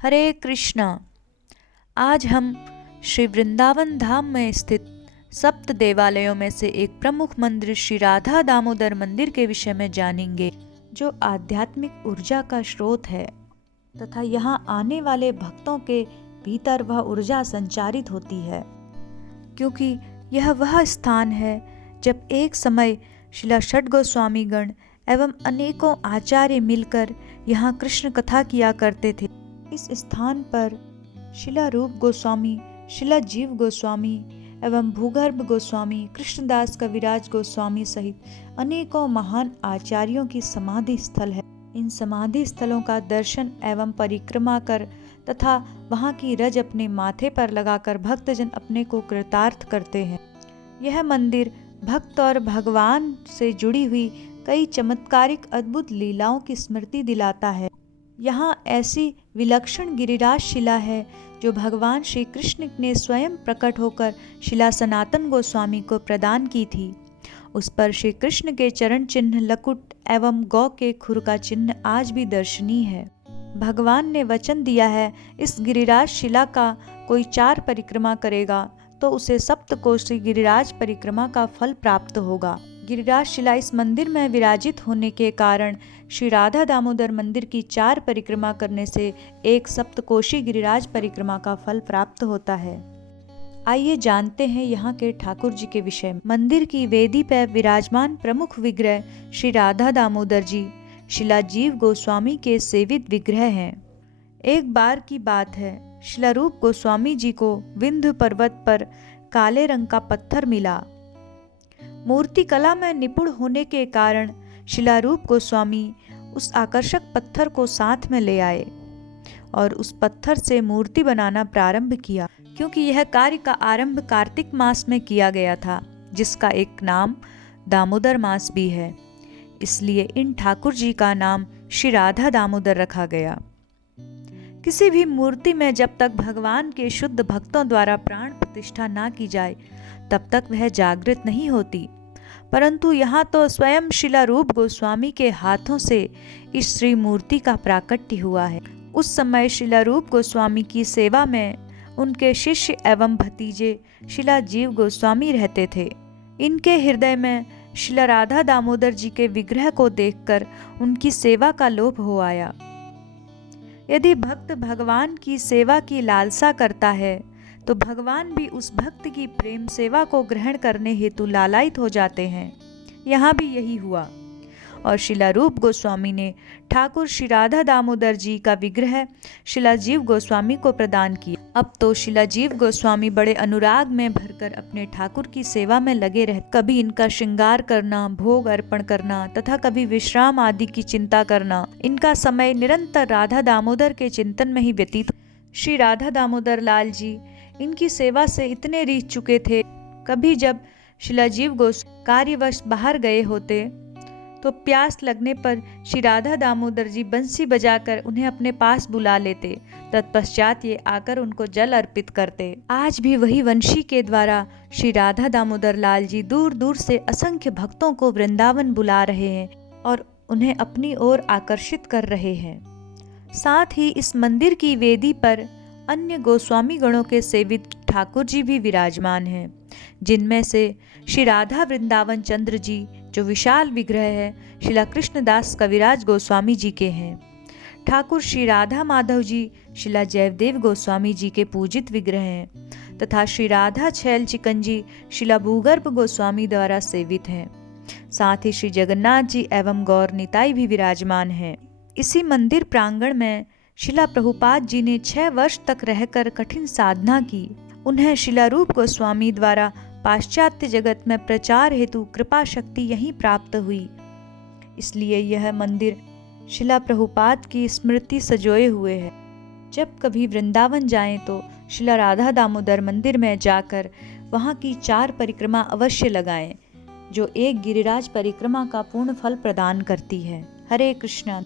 हरे कृष्णा। आज हम श्री वृंदावन धाम में स्थित सप्त देवालयों में से एक प्रमुख मंदिर श्री राधा दामोदर मंदिर के विषय में जानेंगे, जो आध्यात्मिक ऊर्जा का स्रोत है तथा यहाँ आने वाले भक्तों के भीतर वह ऊर्जा संचारित होती है, क्योंकि यह वह स्थान है जब एक समय श्रीला षड गोस्वामी गण एवं अनेकों आचार्य मिलकर यहाँ कृष्ण कथा किया करते थे। इस स्थान पर शिला रूप गोस्वामी, शिला जीव गोस्वामी एवं भूगर्भ गोस्वामी, कृष्णदास कविराज गोस्वामी सहित अनेकों महान आचार्यों की समाधि स्थल है। इन समाधि स्थलों का दर्शन एवं परिक्रमा कर तथा वहाँ की रज अपने माथे पर लगाकर भक्तजन अपने को कृतार्थ करते हैं। यह मंदिर भक्त और भगवान से जुड़ी हुई कई चमत्कारिक अद्भुत लीलाओं की स्मृति दिलाता है। यहाँ ऐसी विलक्षण गिरिराज शिला है जो भगवान श्री कृष्ण ने स्वयं प्रकट होकर शिला सनातन गोस्वामी को प्रदान की थी। उस पर श्री कृष्ण के चरण चिन्ह, लकुट एवं गौ के खुर का चिन्ह आज भी दर्शनीय है। भगवान ने वचन दिया है, इस गिरिराज शिला का कोई 4 परिक्रमा करेगा तो उसे सप्तकोशी गिरिराज परिक्रमा का फल प्राप्त होगा। गिरिराज शिला इस मंदिर में विराजित होने के कारण श्री राधा दामोदर मंदिर की 4 परिक्रमा करने से एक सप्तकोशी गिरिराज परिक्रमा का फल प्राप्त होता है। आइए जानते हैं यहाँ के ठाकुर जी के विषय में। मंदिर की वेदी पर विराजमान प्रमुख विग्रह श्री राधा दामोदर जी शिला जीव गोस्वामी के सेवित विग्रह हैं। एक बार की बात है, शिला रूप गोस्वामी जी को विंध्य पर्वत पर काले रंग का पत्थर मिला। मूर्ति कला में निपुण होने के कारण शिला रूप गोस्वामी उस आकर्षक पत्थर को साथ में ले आए और उस पत्थर से मूर्ति बनाना प्रारंभ किया। क्योंकि यह कार्य का आरंभ कार्तिक मास में किया गया था, जिसका एक नाम दामोदर मास भी है, इसलिए इन ठाकुर जी का नाम श्री राधा दामोदर रखा गया। किसी भी मूर्ति में जब तक भगवान के शुद्ध भक्तों द्वारा प्राण प्रतिष्ठा ना की जाए तब तक वह जागृत नहीं होती, परंतु यहाँ तो स्वयं शिला रूप गोस्वामी के हाथों से इस श्री मूर्ति का प्राकट्य हुआ है। उस समय शिला रूप गोस्वामी की सेवा में उनके शिष्य एवं भतीजे शिला जीव गोस्वामी रहते थे। इनके हृदय में शिला राधा दामोदर जी के विग्रह को देखकर उनकी सेवा का लोभ हो आया। यदि भक्त भगवान की सेवा की लालसा करता है तो भगवान भी उस भक्त की प्रेम सेवा को ग्रहण करने हेतु लालायित हो जाते हैं। यहाँ भी यही हुआ और शिला रूप गोस्वामी ने ठाकुर श्री राधा दामोदर जी का विग्रह शिला जीव गोस्वामी को प्रदान किया। अब तो शिला जीव गोस्वामी बड़े अनुराग में भरकर अपने ठाकुर की सेवा में लगे रहे। कभी इनका श्रृंगार करना, भोग अर्पण करना तथा कभी विश्राम आदि की चिंता करना। इनका समय निरंतर राधा दामोदर के चिंतन में ही व्यतीत। श्री राधा दामोदर लाल जी इनकी सेवा से इतने रीझ चुके थे, कभी जब शिला जीव गोस्वामी कार्यवश बाहर गए होते तो प्यास लगने पर श्री राधा दामोदर जी बंसी बजाकर उन्हें अपने पास बुला लेते। तत्पश्चात ये आकर उनको जल अर्पित करते। आज भी वही वंशी के द्वारा श्री राधा दामोदर लाल जी दूर दूर से असंख्य भक्तों को वृंदावन बुला रहे हैं और उन्हें अपनी ओर आकर्षित कर रहे हैं। साथ ही इस मंदिर की वेदी पर अन्य गोस्वामी गणों के सेवित ठाकुर जी भी विराजमान हैं, जिनमें से श्री राधा वृंदावन चंद्र जी जो विशाल विग्रह है शिला कृष्णदास कविराज गोस्वामी जी के हैं। ठाकुर श्री राधा माधव जी शिला जयदेव गोस्वामी जी के पूजित विग्रह हैं तथा श्री राधा छैल चिकन जी शिला भूगर्भ गोस्वामी द्वारा सेवित हैं। साथ ही श्री जगन्नाथ जी एवं गौर निताई भी विराजमान हैं। इसी मंदिर प्रांगण में शिला प्रभुपाद जी ने 6 वर्ष तक रहकर कठिन साधना की। उन्हें शिला रूप गोस्वामी द्वारा पाश्चात्य जगत में प्रचार हेतु कृपा शक्ति यहीं प्राप्त हुई, इसलिए यह मंदिर शिला प्रभुपाद की स्मृति सजोए हुए है। जब कभी वृंदावन जाएं तो शिला राधा दामोदर मंदिर में जाकर वहाँ की 4 परिक्रमा अवश्य लगाएं, जो एक गिरिराज परिक्रमा का पूर्ण फल प्रदान करती है। हरे कृष्णा।